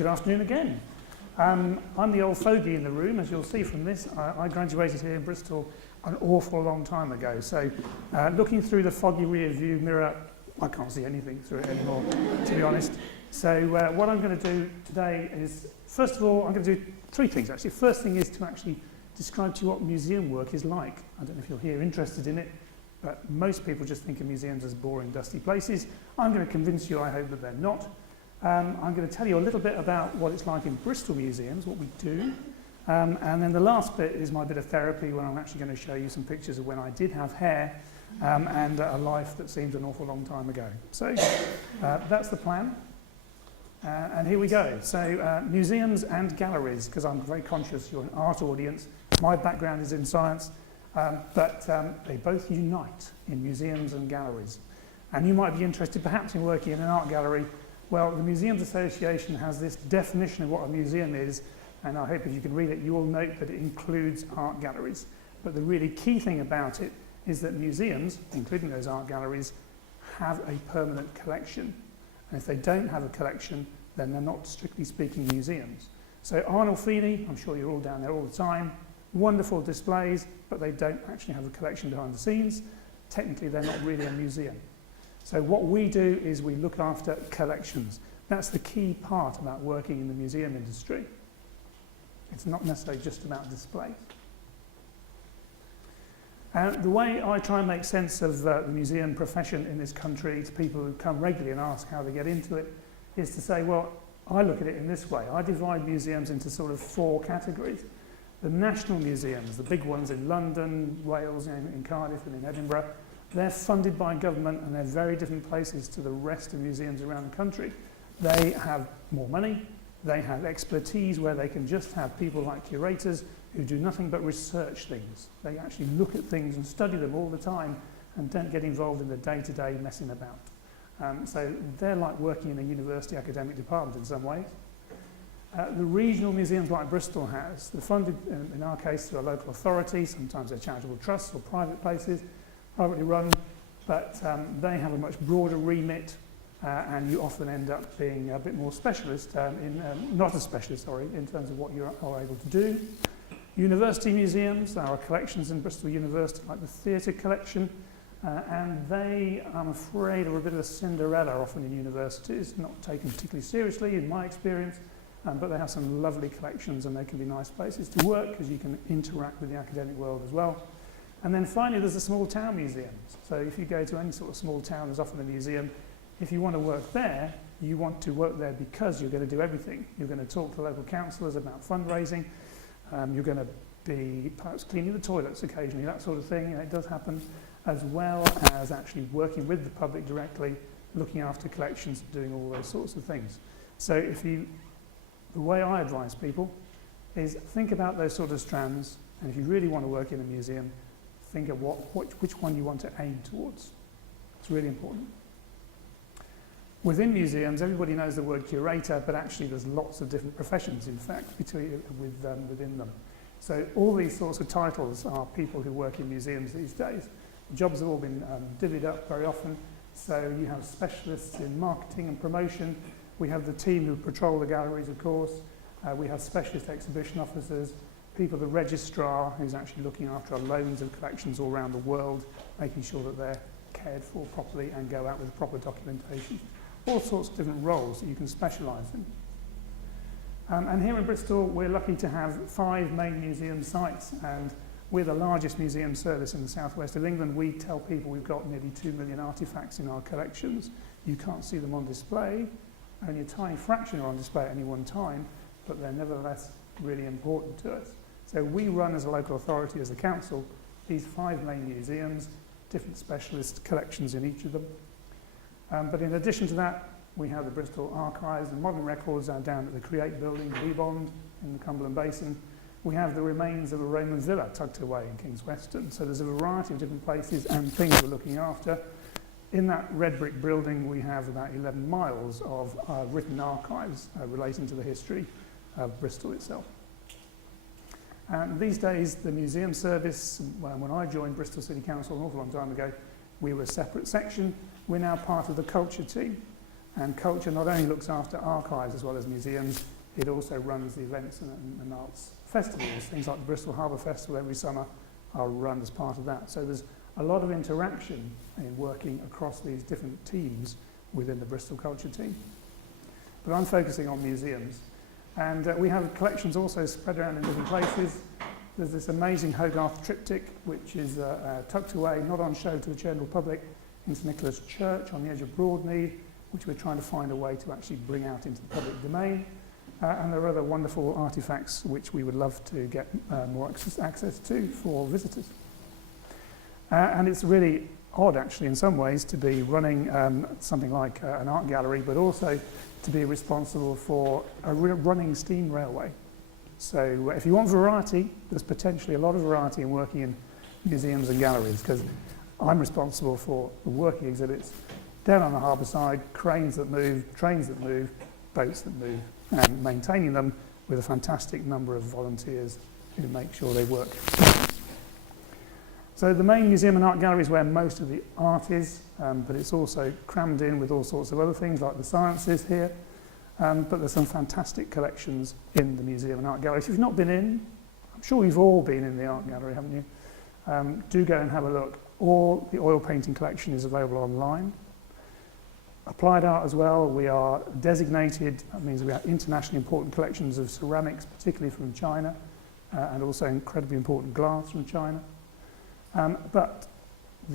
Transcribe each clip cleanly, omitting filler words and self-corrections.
Good afternoon again. I'm the old fogey in the room, as you'll see from this. I graduated here in Bristol an awful long time ago, so looking through the foggy rear view mirror, I can't see anything through it anymore, to be honest. So what I'm going to do today is, first of all, I'm going to do three things actually. First thing is to actually describe to you what museum work is like. I don't know if you're here interested in it, but most people just think of museums as boring, dusty places. I'm going to convince you, I hope, that they're not. I'm going to tell you a little bit about what it's like in Bristol museums, what we do, and then the last bit is my bit of therapy when I'm actually going to show you some pictures of when I did have hair and a life that seemed an awful long time ago. So that's the plan, and here we go. So museums and galleries, because I'm very conscious you're an art audience. My background is in science, but they both unite in museums and galleries. And you might be interested perhaps in working in an art gallery. Well, the Museums Association has this definition of what a museum is, and I hope if you can read it, you will note that it includes art galleries. But the really key thing about it is that museums, including those art galleries, have a permanent collection. And if they don't have a collection, then they're not, strictly speaking, museums. So Arnold Feeney, I'm sure you're all down there all the time, wonderful displays, but they don't actually have a collection behind the scenes. Technically, they're not really a museum. So what we do is we look after collections. That's the key part about working in the museum industry. It's not necessarily just about displays. The way I try and make sense of the museum profession in this country to people who come regularly and ask how they get into it is to say, well, I look at it in this way. I divide museums into sort of four categories. The national museums, the big ones in London, Wales, in Cardiff and in Edinburgh, they're funded by government and they're very different places to the rest of museums around the country. They have more money, they have expertise where they can just have people like curators who do nothing but research things. They actually look at things and study them all the time and don't get involved in the day-to-day messing about. So they're like working in a university academic department in some ways. The regional museums like Bristol has, they're funded in our case through a local authority, sometimes they're charitable trusts or private places, privately run, but they have a much broader remit and you often end up being a bit more specialist, not a specialist, sorry, in terms of what you are able to do. University museums, there are collections in Bristol University, like the theatre collection, and they, I'm afraid, are a bit of a Cinderella often in universities, not taken particularly seriously in my experience, but they have some lovely collections and they can be nice places to work because you can interact with the academic world as well. And then finally, there's the small town museums. So if you go to any sort of small town, there's often a museum. If you want to work there, you want to work there because you're going to do everything. You're going to talk to local councillors about fundraising. You're going to be perhaps cleaning the toilets occasionally, that sort of thing. It does happen, as well as actually working with the public directly, looking after collections, doing all those sorts of things. So the way I advise people is think about those sort of strands, and if you really want to work in a museum, think of which one you want to aim towards. It's really important. Within museums, everybody knows the word curator, but actually there's lots of different professions, in fact, within them. So all these sorts of titles are people who work in museums these days. Jobs have all been divvied up very often. So you have specialists in marketing and promotion. We have the team who patrol the galleries, of course. We have specialist exhibition officers, people, the registrar, who's actually looking after our loans and collections all around the world, making sure that they're cared for properly and go out with proper documentation. All sorts of different roles that you can specialise in. And here in Bristol, we're lucky to have 5 main museum sites, and we're the largest museum service in the southwest of England. We tell people we've got nearly 2 million artefacts in our collections. You can't see them on display. Only a tiny fraction are on display at any one time, but they're nevertheless really important to us. So we run as a local authority, as a council, these 5 main museums, different specialist collections in each of them. But in addition to that, we have the Bristol Archives and Modern Records down at the Create building, Rebond, in the Cumberland Basin. We have the remains of a Roman villa tucked away in King's Weston. So there's a variety of different places and things we're looking after. In that red brick building, we have about 11 miles of written archives relating to the history of Bristol itself. These days, the museum service, when I joined Bristol City Council an awful long time ago, we were a separate section. We're now part of the culture team. And culture not only looks after archives as well as museums, it also runs the events and arts festivals. Things like the Bristol Harbour Festival every summer are run as part of that. So there's a lot of interaction in working across these different teams within the Bristol Culture team. But I'm focusing on museums. And we have collections also spread around in different places. There's this amazing Hogarth triptych, which is tucked away, not on show to the general public, in St Nicholas Church on the edge of Broadmead, which we're trying to find a way to actually bring out into the public domain. And there are other wonderful artefacts which we would love to get more access to for visitors. And it's really odd, actually, in some ways, to be running something like an art gallery, but also to be responsible for a running steam railway. So if you want variety, there's potentially a lot of variety in working in museums and galleries, because I'm responsible for the working exhibits down on the harbour side, cranes that move, trains that move, boats that move, and maintaining them with a fantastic number of volunteers who make sure they work. So the main museum and art gallery is where most of the art is, but it's also crammed in with all sorts of other things like the sciences here. But there's some fantastic collections in the museum and art gallery. So if you've not been in, I'm sure you've all been in the art gallery, haven't you? Do go and have a look. All the oil painting collection is available online. Applied art as well, we are designated, that means we have internationally important collections of ceramics, particularly from China, and also incredibly important glass from China. But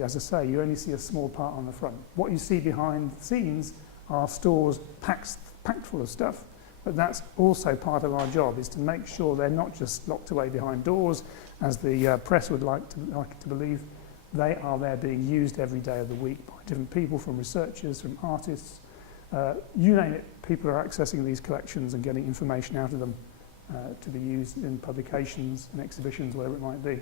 as I say, you only see a small part on the front. What you see behind the scenes are stores packed full of stuff, but that's also part of our job, is to make sure they're not just locked away behind doors, as the press would like to believe. They are there being used every day of the week by different people, from researchers, from artists, you name it. People are accessing these collections and getting information out of them to be used in publications and exhibitions, whatever it might be.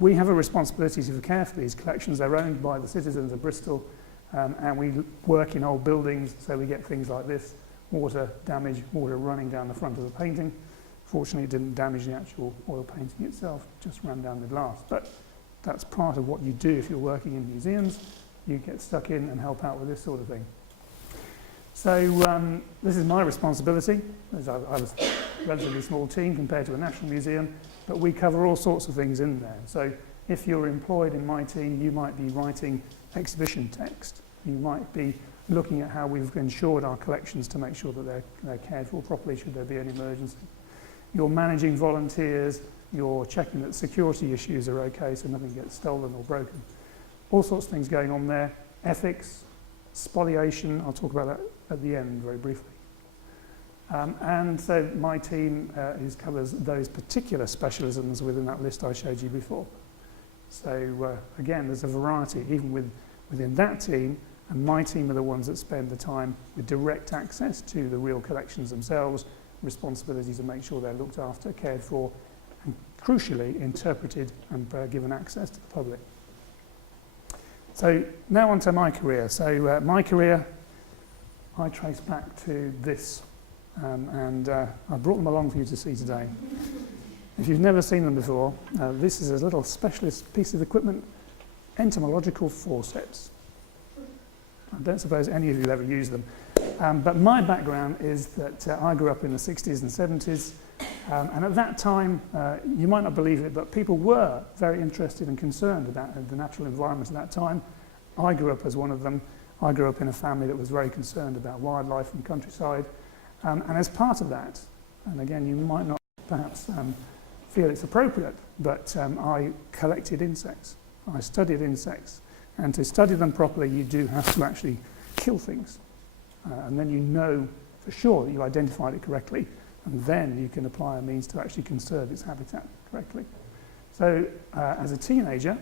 We have a responsibility to care for these collections. They're owned by the citizens of Bristol, and we work in old buildings, so we get things like this: water damage, water running down the front of the painting. Fortunately, it didn't damage the actual oil painting itself, just ran down the glass. But that's part of what you do if you're working in museums. You get stuck in and help out with this sort of thing. So this is my responsibility. As I was a relatively small team compared to a national museum, but we cover all sorts of things in there. So if you're employed in my team, you might be writing exhibition text. You might be looking at how we've ensured our collections to make sure that they're cared for properly should there be an emergency. You're managing volunteers. You're checking that security issues are okay so nothing gets stolen or broken. All sorts of things going on there. Ethics, spoliation, I'll talk about that at the end very briefly. And so my team covers those particular specialisms within that list I showed you before. So again, there's a variety even within that team, and my team are the ones that spend the time with direct access to the real collections themselves, responsibility to make sure they're looked after, cared for, and crucially interpreted and given access to the public. So now on to my career. So my career, I trace back to this, and I brought them along for you to see today. If you've never seen them before, this is a little specialist piece of equipment, entomological forceps. I don't suppose any of you have ever used them. But my background is that I grew up in the 60s and 70s, and at that time, you might not believe it, but people were very interested and concerned about the natural environment at that time. I grew up as one of them. I grew up in a family that was very concerned about wildlife and countryside. And as part of that, and again, you might not perhaps feel it's appropriate, but I collected insects. I studied insects. And to study them properly, you do have to actually kill things. And then you know for sure that you identified it correctly, and then you can apply a means to actually conserve its habitat correctly. So as a teenager,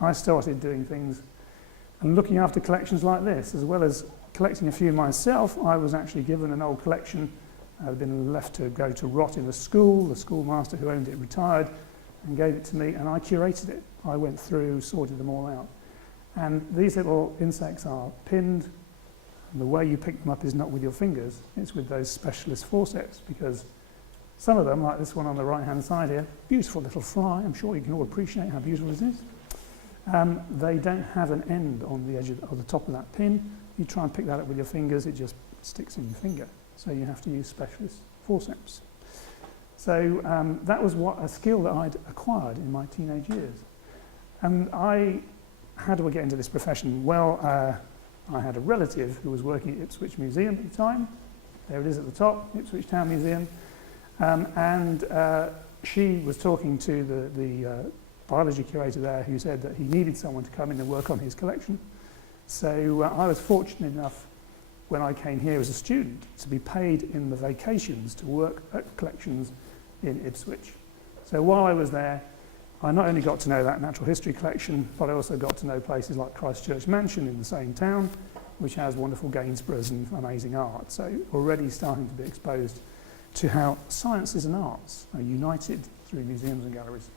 I started doing things and looking after collections like this. As well as collecting a few myself, I was actually given an old collection. I'd been left to go to rot in a school. The schoolmaster who owned it retired and gave it to me, and I curated it. I went through, sorted them all out. And these little insects are pinned, and the way you pick them up is not with your fingers, it's with those specialist forceps, because some of them, like this one on the right-hand side here, beautiful little fly, I'm sure you can all appreciate how beautiful it is. They don't have an end on the edge of the top of that pin, You try and pick that up with your fingers, it just sticks in your finger. So you have to use specialist forceps. So that was a skill that I'd acquired in my teenage years. And how do I get into this profession? Well, I had a relative who was working at Ipswich Museum at the time. There it is at the top, Ipswich Town Museum. And she was talking to the biology curator there, who said that he needed someone to come in and work on his collection. So I was fortunate enough, when I came here as a student, to be paid in the vacations to work at collections in Ipswich. So while I was there, I not only got to know that natural history collection, but I also got to know places like Christchurch Mansion in the same town, which has wonderful Gainsboroughs and amazing art. So already starting to be exposed to how sciences and arts are united through museums and galleries.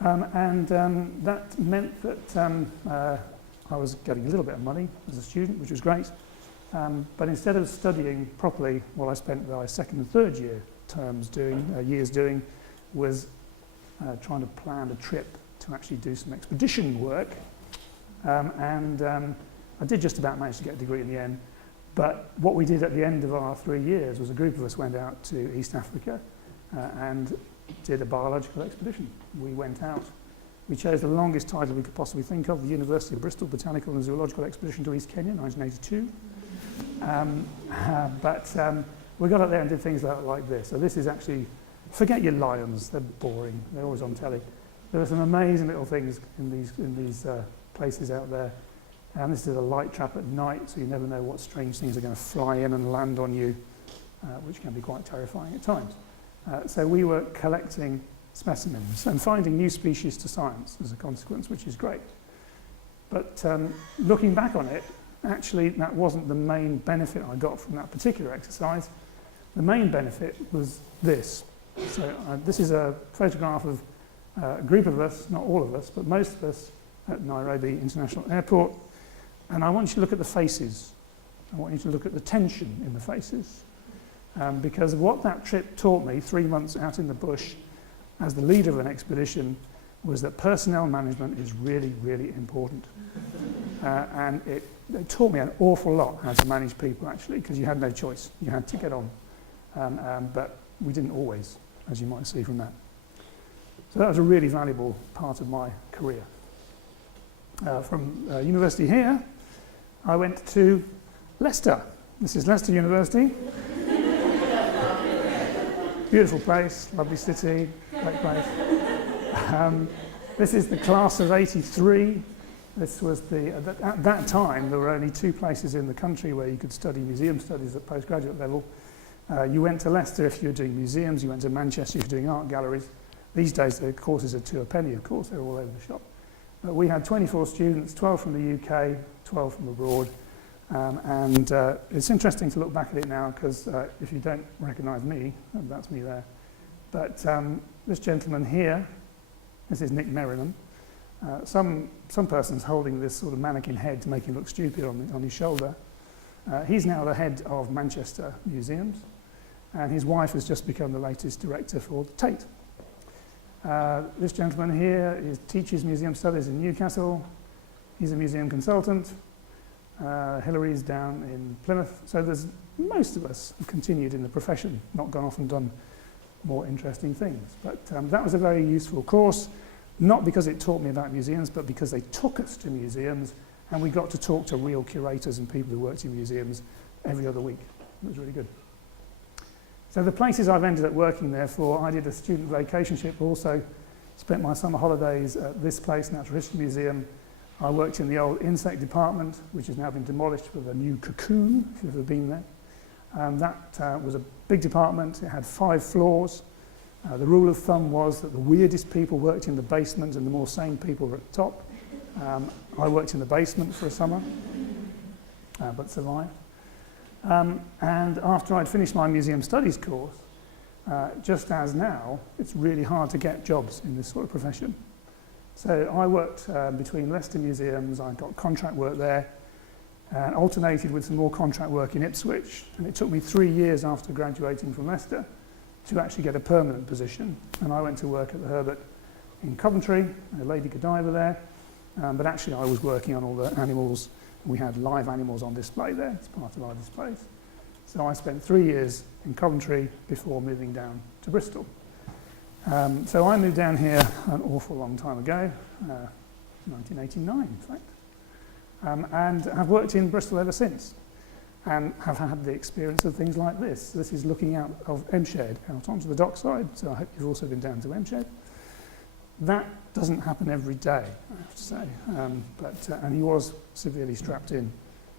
That meant that I was getting a little bit of money as a student, which was great. But instead of studying properly, what I spent my second and third year years doing was trying to plan a trip to actually do some expedition work. I did just about manage to get a degree in the end. But what we did at the end of our 3 years was a group of us went out to East Africa and did a biological expedition. We went out. We chose the longest title we could possibly think of, the University of Bristol Botanical and Zoological Expedition to East Kenya, 1982. We got out there and did things like this. So this is actually, forget your lions, they're boring, they're always on telly. There are some amazing little things in these places out there. And this is a light trap at night, so you never know what strange things are going to fly in and land on you, which can be quite terrifying at times. So we were collecting specimens and finding new species to science as a consequence, which is great. But looking back on it, actually that wasn't the main benefit I got from that particular exercise. The main benefit was this. So this is a photograph of a group of us, not all of us, but most of us at Nairobi International Airport. And I want you to look at the faces. I want you to look at the tension in the faces. Because what that trip taught me, 3 months out in the bush, as the leader of an expedition, was that personnel management is really, really important. And it taught me an awful lot how to manage people, actually, because you had no choice. You had to get on. But we didn't always, as you might see from that. So that was a really valuable part of my career. From university here, I went to Leicester. This is Leicester University. Beautiful place, lovely city, great place. This is the class of '83. This was at that time, there were only 2 places in the country where you could study museum studies at postgraduate level. You went to Leicester if you were doing museums, you went to Manchester if you were doing art galleries. These days the courses are 2 a penny, of course, they're all over the shop. But we had 24 students, 12 from the UK, 12 from abroad. It's interesting to look back at it now, because if you don't recognise me, that's me there. But this gentleman here, this is Nick Merringham. Some person's holding this sort of mannequin head to make him look stupid on his shoulder. He's now the head of Manchester Museums, and his wife has just become the latest director for the Tate. This gentleman here teaches museum studies in Newcastle. He's a museum consultant. Hillary's down in Plymouth. So most of us have continued in the profession, not gone off and done more interesting things. But that was a very useful course, not because it taught me about museums, but because they took us to museums and we got to talk to real curators and people who worked in museums every other week. It was really good. So the places I've ended up working there for, I did a student vacationship, also spent my summer holidays at this place, Natural History Museum. I worked in the old insect department, which has now been demolished with a new cocoon, if you've ever been there. That was a big department. It had 5 floors. The rule of thumb was that the weirdest people worked in the basement and the more sane people were at the top. I worked in the basement for a summer, but survived. And after I'd finished my museum studies course, just as now, it's really hard to get jobs in this sort of profession. So I worked between Leicester Museums, I got contract work there, and alternated with some more contract work in Ipswich. And it took me 3 years after graduating from Leicester to actually get a permanent position. And I went to work at the Herbert in Coventry, a Lady Godiva there, but actually I was working on all the animals. We had live animals on display there as part of our displays. So I spent 3 years in Coventry before moving down to Bristol. So I moved down here an awful long time ago, 1989 in fact, and have worked in Bristol ever since, and have had the experience of things like this. This is looking out of Emshed out onto the dockside, so I hope you've also been down to Emshed. That doesn't happen every day, I have to say, and he was severely strapped in,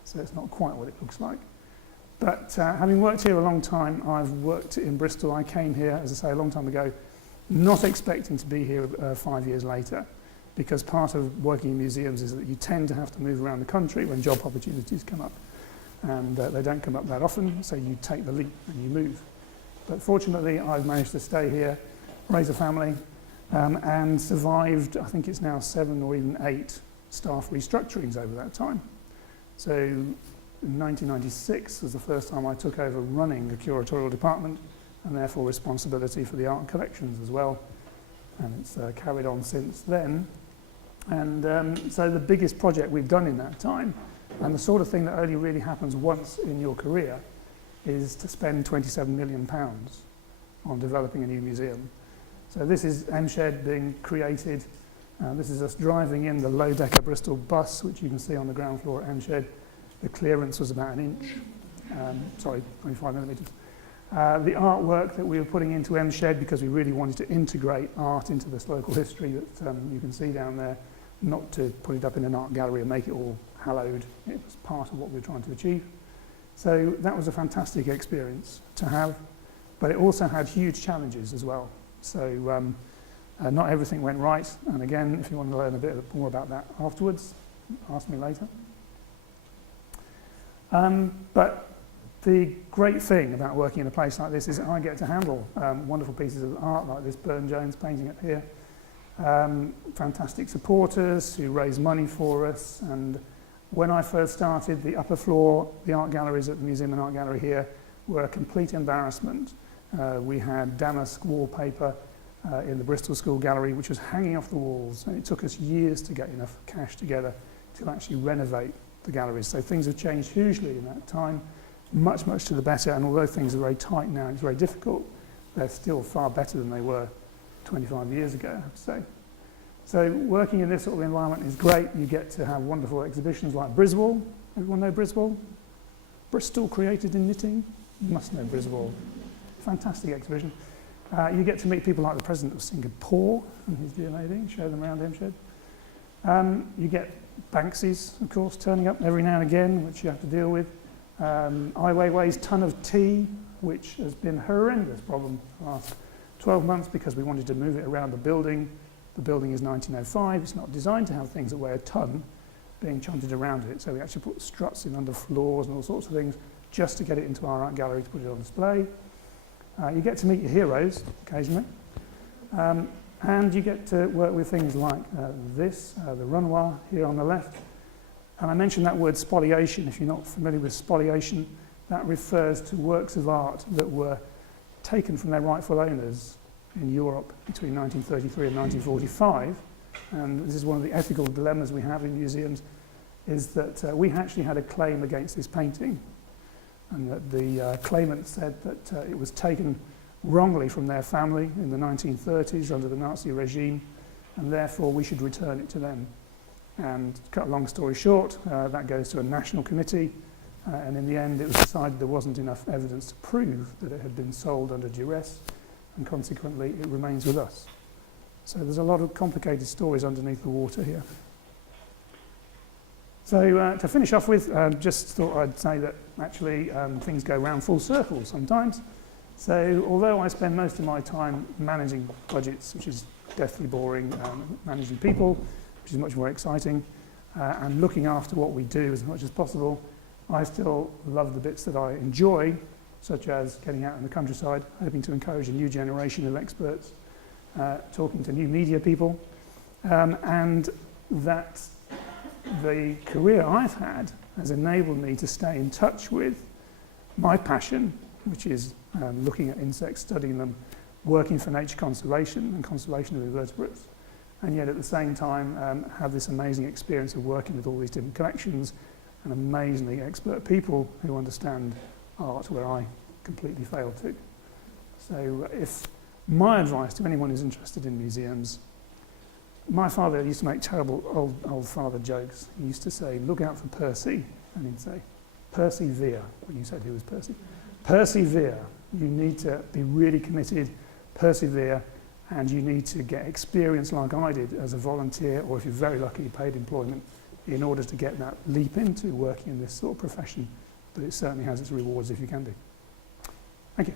so it's not quite what it looks like. But having worked here a long time, I've worked in Bristol. I came here, as I say, a long time ago, not expecting to be here 5 years later, because part of working in museums is that you tend to have to move around the country when job opportunities come up. And they don't come up that often, so you take the leap and you move. But fortunately, I've managed to stay here, raise a family, and survived, I think it's now 7 or even 8 staff restructurings over that time. So in 1996 was the first time I took over running a curatorial department, and therefore responsibility for the art collections as well. And it's carried on since then. And so the biggest project we've done in that time, and the sort of thing that only really happens once in your career, is to spend £27 million on developing a new museum. So this is Emshed being created. This is us driving in the low-decker Bristol bus, which you can see on the ground floor at Emshed. The clearance was about 1 inch, 25 millimetres. The artwork that we were putting into Emshed, because we really wanted to integrate art into this local history that you can see down there, not to put it up in an art gallery and make it all hallowed. It was part of what we were trying to achieve. So that was a fantastic experience to have, but it also had huge challenges as well. So not everything went right, and again, if you want to learn a bit more about that afterwards, ask me later. But the great thing about working in a place like this is I get to handle wonderful pieces of art like this Burne-Jones painting up here. Fantastic supporters who raise money for us, and when I first started, the upper floor, the art galleries at the Museum and Art Gallery here were a complete embarrassment. We had damask wallpaper in the Bristol School Gallery, which was hanging off the walls, and it took us years to get enough cash together to actually renovate the galleries. So things have changed hugely in that time, much, much to the better, and although things are very tight now, it's very difficult, they're still far better than they were 25 years ago, I have to say. So working in this sort of environment is great. You get to have wonderful exhibitions like Briswell. Everyone know Briswell? Bristol created in knitting. You must know Briswell. Fantastic exhibition. You get to meet people like the President of Singapore and his dear lady, show them around Emshed. You get Banksy's, of course, turning up every now and again, which you have to deal with. Ai Weiwei's ton of tea, which has been a horrendous problem for the last 12 months because we wanted to move it around the building. The building is 1905. It's not designed to have things that weigh a ton being chunted around it. So we actually put struts in under floors and all sorts of things just to get it into our art gallery to put it on display. You get to meet your heroes occasionally. And you get to work with things like this, the Renoir here on the left. And I mentioned that word spoliation. If you're not familiar with spoliation, that refers to works of art that were taken from their rightful owners in Europe between 1933 and 1945. And this is one of the ethical dilemmas we have in museums, is that we actually had a claim against this painting, and that the claimant said that it was taken wrongly from their family in the 1930s under the Nazi regime, and therefore we should return it to them. And to cut a long story short, that goes to a national committee, and in the end it was decided there wasn't enough evidence to prove that it had been sold under duress, and consequently it remains with us. So there's a lot of complicated stories underneath the water here. So to finish off with, just thought I'd say that actually things go round full circle sometimes. So although I spend most of my time managing budgets, which is deathly boring, managing people, which is much more exciting, and looking after what we do as much as possible, I still love the bits that I enjoy, such as getting out in the countryside, hoping to encourage a new generation of experts, talking to new media people, and that the career I've had has enabled me to stay in touch with my passion, which is looking at insects, studying them, working for nature conservation and conservation of invertebrates, and yet at the same time have this amazing experience of working with all these different collections and amazingly expert people who understand art where I completely fail to. So if my advice to anyone who's interested in museums, my father used to make terrible old father jokes. He used to say, look out for Percy, and he'd say, persevere, when you said who was Percy. Persevere. You need to be really committed, persevere, and you need to get experience like I did as a volunteer, or if you're very lucky, paid employment, in order to get that leap into working in this sort of profession. But it certainly has its rewards if you can do. Thank you.